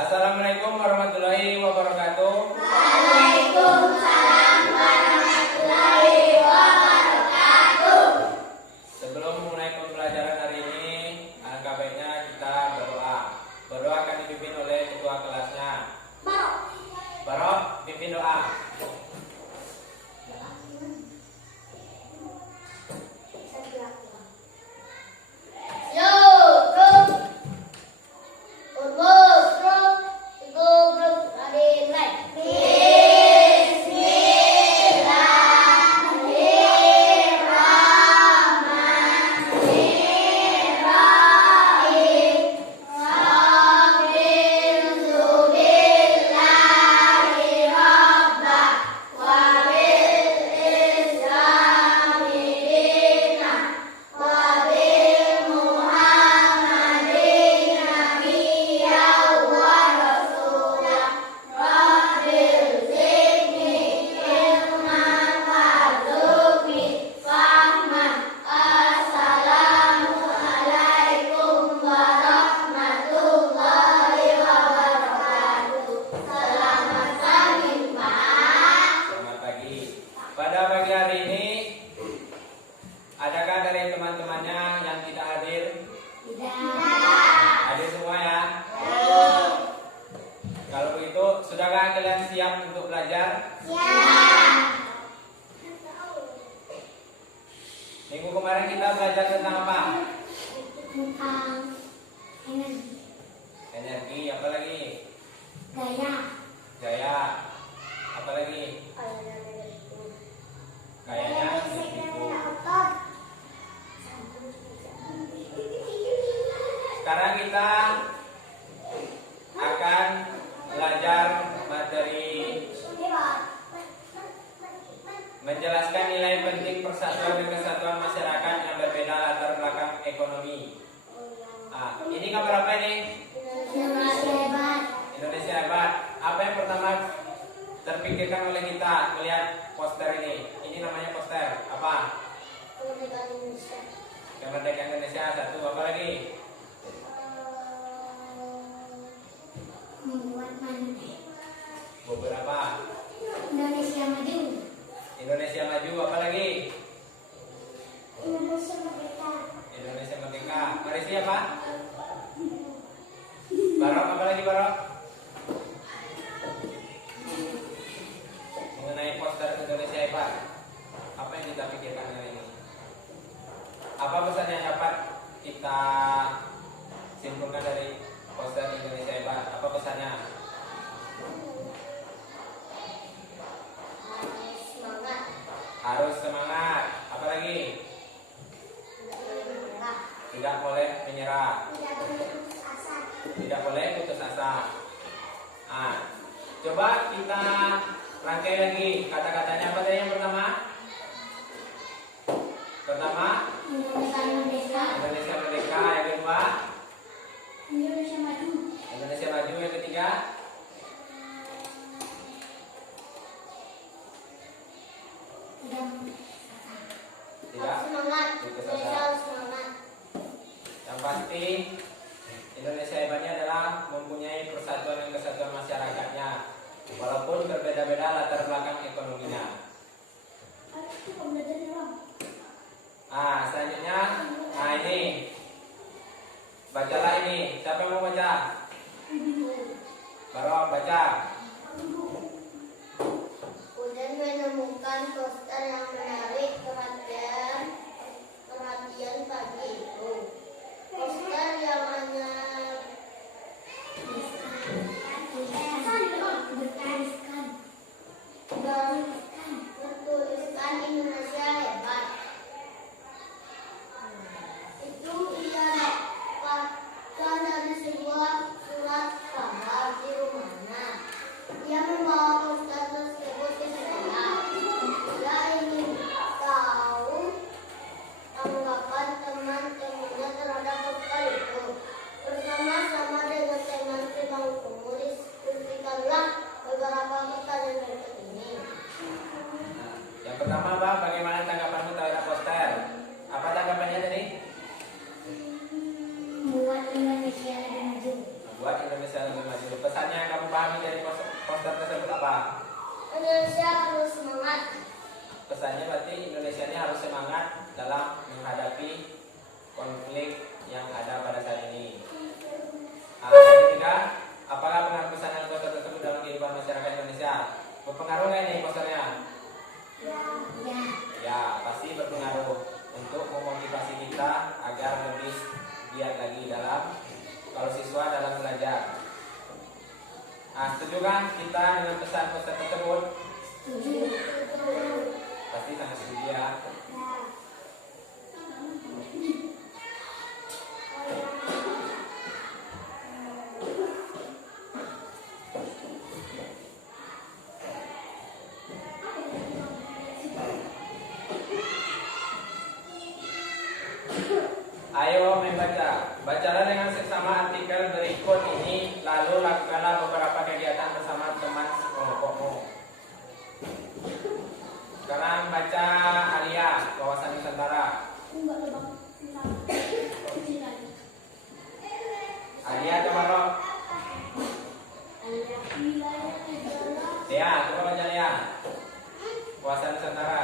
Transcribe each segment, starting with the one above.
Assalamualaikum warahmatullahi wabarakatuh. Waalaikumsalam warahmatullahi wabarakatuh. Sebelum memulai pembelajaran hari ini, alangkah baiknya kita berdoa. Berdoa akan dipimpin oleh ketua kelasnya. Barok, pimpin doa. Sudahkah kalian siap untuk belajar? Siap. Minggu kemarin kita belajar tentang apa? Tentang energi. Energi, apa lagi? Gaya. Gaya. Apa lagi? Kayaknya itu. Sekarang kita akan belajar materi menjelaskan nilai penting persatuan dan kesatuan masyarakat yang berbeda latar belakang ekonomi. Ini gambar apa ini? Indonesia hebat. Indonesia hebat. Apa yang pertama terpikirkan oleh kita melihat poster ini? Ini namanya poster apa? Kemerdekaan Indonesia. Kemerdekaan Indonesia satu. Apa lagi? Membuat maju. Beberapa. Indonesia maju. Indonesia maju. Apa lagi? Indonesia merdeka. Indonesia merdeka. Mari siapa? Barok, apa lagi Barok? Mengenai poster Indonesia hebat. Apa yang kita pikirkan hari ini? Apa pesan yang dapat kita simpulkan dari poster Indonesia hebat? Apa pesannya? Semangat. Harus semangat. Apa lagi? Tidak boleh menyerah. Tidak boleh putus asa. Tidak boleh putus asa. Coba kita rangkai lagi kata-katanya. Apa tadi yang pertama? Pertama, Indonesia merdeka. Indonesia merdeka. Yang kedua, Indonesia maju. Indonesia maju. Yang ketiga, tidak Semangat. putus Indonesia asa. harus semangat. Yang pasti Indonesia hebatnya adalah mempunyai persatuan dan kesatuan masyarakatnya, walaupun berbeda-beda latar belakang ekonominya. Selanjutnya, ini bacalah ini. Siapa yang mau baca? Barok, baca. Kemudian menemukan poster yang menarik perhatian pagi itu. Poster yang hanya bertuliskan Indonesia hebat. Itu ia dapatkan dari sebuah surat kabar di rumahnya. Ia membawa poster tersebut ke sekolah. Ia ingin buat Indonesia lebih maju. Pesannya yang kamu pahami dari poster tersebut apa? Indonesia harus semangat. Pesannya berarti Indonesia ini harus semangat dalam menghadapi konflik yang ada pada saat ini. Yang ketiga, apakah pengaruh pesan dan poster tersebut dalam kehidupan masyarakat Indonesia? Berpengaruh nggak nih posternya? Ya. Ya, pasti berpengaruh untuk memotivasi kita agar lebih giat lagi dalam kalau siswa dalam belajar. Nah, setuju kan kita dengan pesan poster tersebut? Setuju. Pasti sangat setuju ya. Ayo membaca. Bacalah dengan seksama artikel berikut ini, lalu lakukanlah beberapa kegiatan bersama teman sekelompokmu. Sekarang baca Alia, Wawasan Nusantara. Alia coba lo. Ya, coba baca Alia. Wawasan Nusantara.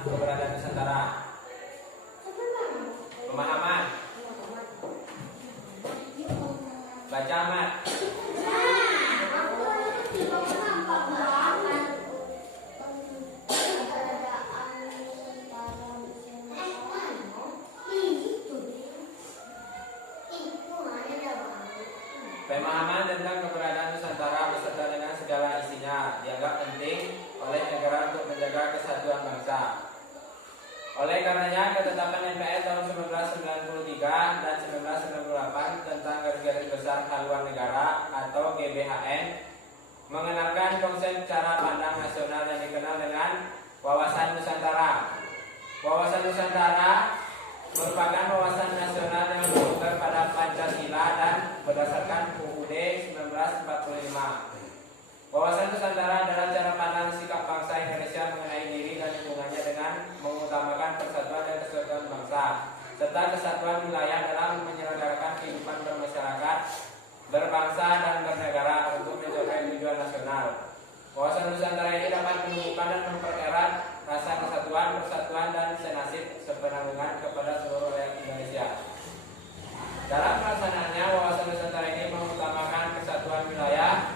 Keberadaan Nusantara. Pemahaman. Baca Ahmad. Pemahaman tentang keberadaan Nusantara beserta dengan segala isinya dianggap penting oleh negara untuk menjaga kesatuan bangsa. Oleh karenanya, ketetapan MPR tahun 1993 dan 1998 tentang Garis-Garis Besar Haluan Negara atau GBHN mengenalkan konsep cara pandang nasional yang dikenal dengan Wawasan Nusantara. Wawasan Nusantara merupakan wawasan nasional yang bersumber pada Pancasila dan berdasarkan UUD 1945. Wawasan Nusantara adalah cara pandang sikap bangsa Indonesia mengenai diri dan lingkungannya dengan mengutamakan persatuan dan kesatuan bangsa serta kesatuan wilayah dalam menyelenggarakan kehidupan bermasyarakat, berbangsa dan bernegara untuk mencapai tujuan nasional. Wawasan Nusantara ini dapat menumbuhkan dan mempererat rasa kesatuan, persatuan dan senasib sepenanggungan kepada seluruh rakyat Indonesia. Dalam pelaksanaannya, wawasan Nusantara ini mengutamakan kesatuan wilayah,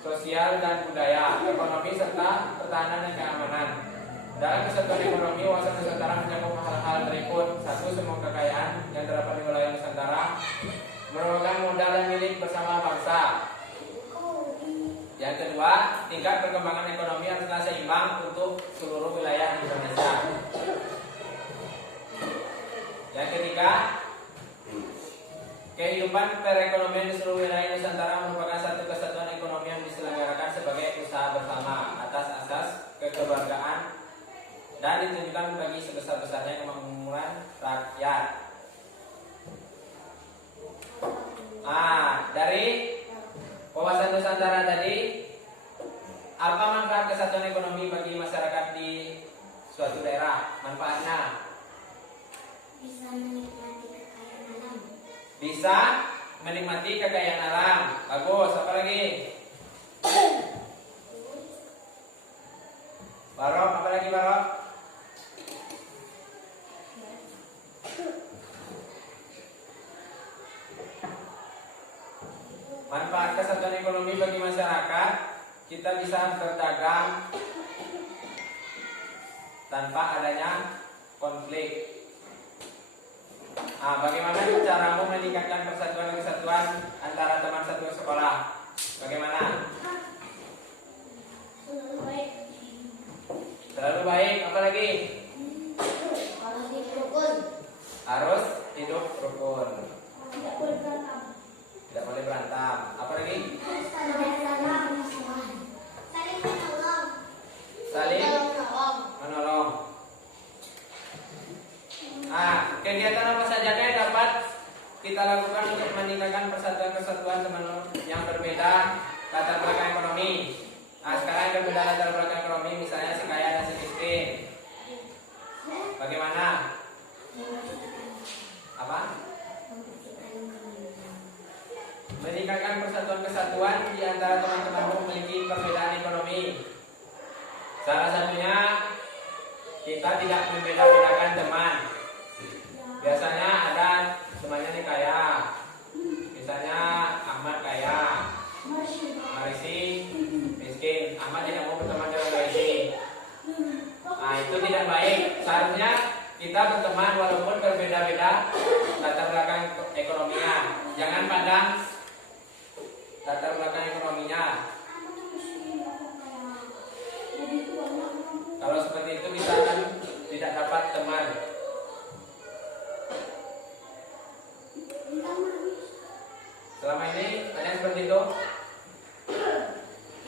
sosial dan budaya, ekonomi serta pertahanan dan keamanan. Dalam kesatuan ekonomi, wawasan Nusantara mencakup hal-hal berikut. 1. Semua kekayaan yang terdapat di wilayah Nusantara merupakan modal dan milik bersama bangsa. Yang kedua, tingkat perkembangan ekonomi haruslah seimbang untuk seluruh wilayah Indonesia. Yang ketiga, kehidupan perekonomian di seluruh wilayah Nusantara merupakan satu kesatuan ekonomi yang diselenggarakan sebagai usaha bersama atas asas kekeluargaan dan ditunjukkan bagi sebesar-besarnya kemakmuran rakyat. Dari wawasan Nusantara tadi, apa manfaat kesatuan ekonomi bagi masyarakat di suatu daerah? Manfaatnya Bisa menikmati kekayaan alam. bisa menikmati kekayaan alam. Bagus. Apa lagi? Barok. Apa lagi Barok? Manfaat kesatuan ekonomi bagi masyarakat, kita bisa berdagang tanpa adanya konflik. Bagaimana caramu meningkatkan persatuan dan kesatuan antara teman satu sekolah? Bagaimana? Selalu baik. Selalu baik. Apa lagi? Harus hidup rukun. Harus hidup rukun. Tidak boleh berantem. Tidak boleh berantem. Apa lagi? Saling menolong. Saling Menolong. menolong. Kegiatan apa saja yang dapat kita lakukan untuk meningkatkan persatuan kesatuan teman yang berbeda latar belakang ekonomi. Sekarang yang berbeda latar belakang ekonomi, misalnya si kaya dan si miskin. Bagaimana? Apa? Meningkatkan persatuan kesatuan di antara teman-teman memiliki perbedaan ekonomi. Salah satunya kita tidak membeda-bedakan teman. Biasanya ada temannya nih kaya, misalnya Ahmad kaya, Marisi miskin. Ahmad tidak mau berteman dengan Marisi. Itu tidak baik. Seharusnya kita berteman walaupun berbeda-beda latar belakang ekonominya. Jangan pandang latar belakang ekonominya. Kalau seperti itu kita akan tidak dapat teman. Selama ini ada yang seperti itu?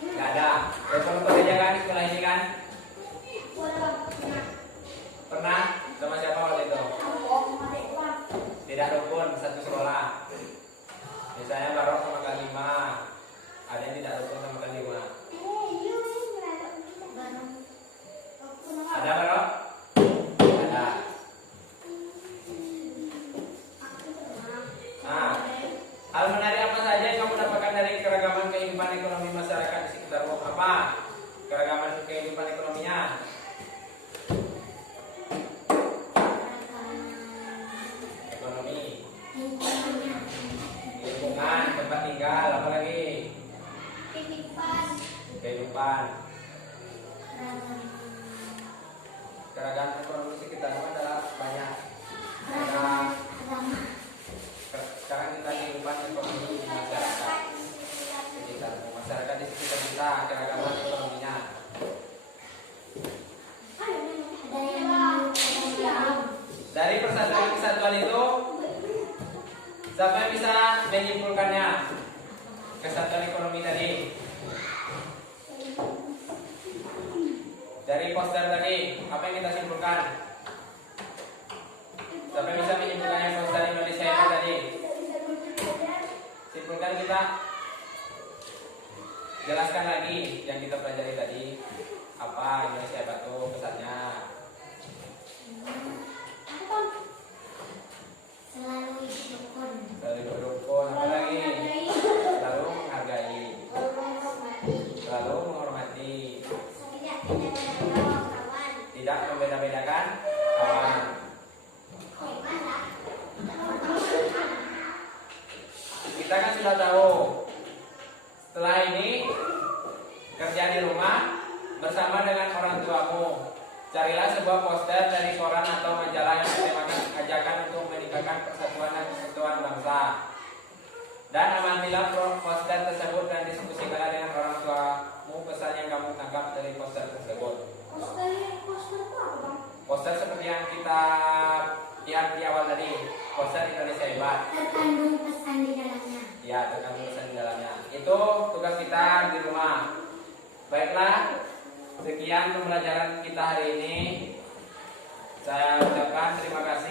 Nggak ada. Beberapa aja kan sekolah ini kan? Pernah? Sama siapa waktu itu? Tidak rukun satu sekolah. Misalnya Barok sama Kalima. Ada yang tidak rukun sama Kalima. Ada Barok? Ada. Hal menarik apa saja yang kamu dapatkan dari keragaman kehidupan ekonomi masyarakat di sekitarmu? Apa keragaman kehidupan ekonominya? Ekonomi, lingkungan, tempat tinggal, apa lagi? Kehidupan. Keragaman ekonomi sekitarmu adalah banyak. Sekarang kita kehidupan ekonomi di masyarakat sekitarmu. Masyarakat di sekitar kita keragaman ekonominya. Dari persatuan kesatuan itu, siapa yang bisa menyimpulkannya? Kesatuan ekonomi tadi. Dari poster tadi, apa yang kita simpulkan? Siapa yang bisa menyimpulkannya poster Indonesia itu tadi? Simpulkan kita. Jelaskan lagi yang kita pelajari tadi. Apa Indonesia Hebat itu pesannya? Selalu hidup rukun. Selalu rukun. Apa lagi? Selalu menghargai. Selalu menghormati. Tidak membeda-bedakan kawan. Kita kan sudah tahu. Setelah ini baca di rumah bersama dengan orang tuamu. Carilah sebuah poster dari koran atau majalah yang bertemakan ajakan untuk meningkatkan persatuan dan kesatuan bangsa. Dan amatilah poster tersebut dan diskusikanlah dengan orang tuamu pesan yang kamu tangkap dari poster tersebut. Poster itu apa, Bang? Poster seperti yang kita lihat di awal tadi, poster Indonesia Hebat. Terkandung pesan di dalamnya. Ya, terkandung pesan di dalamnya. Itu tugas kita di rumah. Baiklah, sekian pembelajaran kita hari ini. Saya ucapkan terima kasih.